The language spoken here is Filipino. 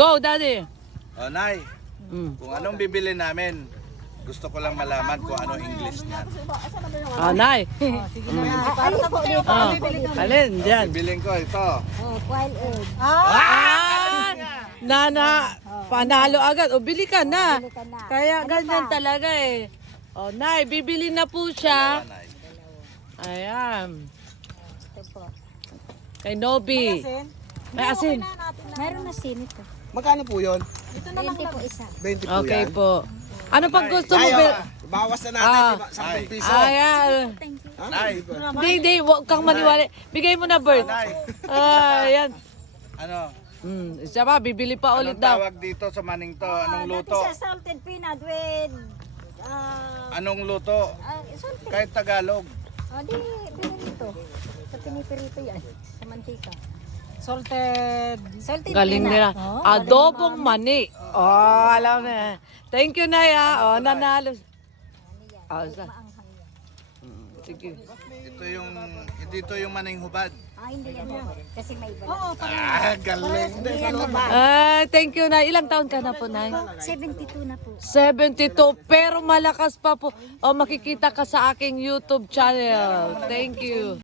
Go, Daddy. O, Nay, kung anong bibili namin, gusto ko lang malaman kung ano English niya. Nay. Para sa po dito. Alin, dyan. Bibiling ko ito. Quail egg. Nana, panalo agad. O, bili ka na. Bili ka na. Kaya ganyan talaga eh. O, Nay, bibili na po siya. Nay. Ayan. Ito po. Kay Nobi. May asin. Meron na sin ito. Magkano po yun? 20 po isa. 20 po Okay yan. po. Ano pang gusto mo? Ayaw, bawas na natin, Ah. 10 piso. Ayan. Thank you. Nay, Hindi, huwag kang maniwala. Bigay mo na, Bert. Nay, Ayan. ano? Isa pa, bibili pa ulit Anong daw. tawag dito sa maning to? Anong luto? Dati sa salted peanut with Anong luto? salted. Kahit Tagalog. Di, pinirito. Sa pinipirito yan. Sa mantika. Salted. Salted Galing peanut. nila. Adobong mani. Oh, alam mo. Thank you, Naya. Oh, nanalo. Oh, Maanghang yan. sige. Dito yung maning hubad. Hindi yan. Kasi may iba. Oo, Galing. Thank you, Nay. Ilang taon ka na po, Nay? 72 na po. 72. Pero malakas pa po. Oh, makikita ka sa aking YouTube channel. Thank you.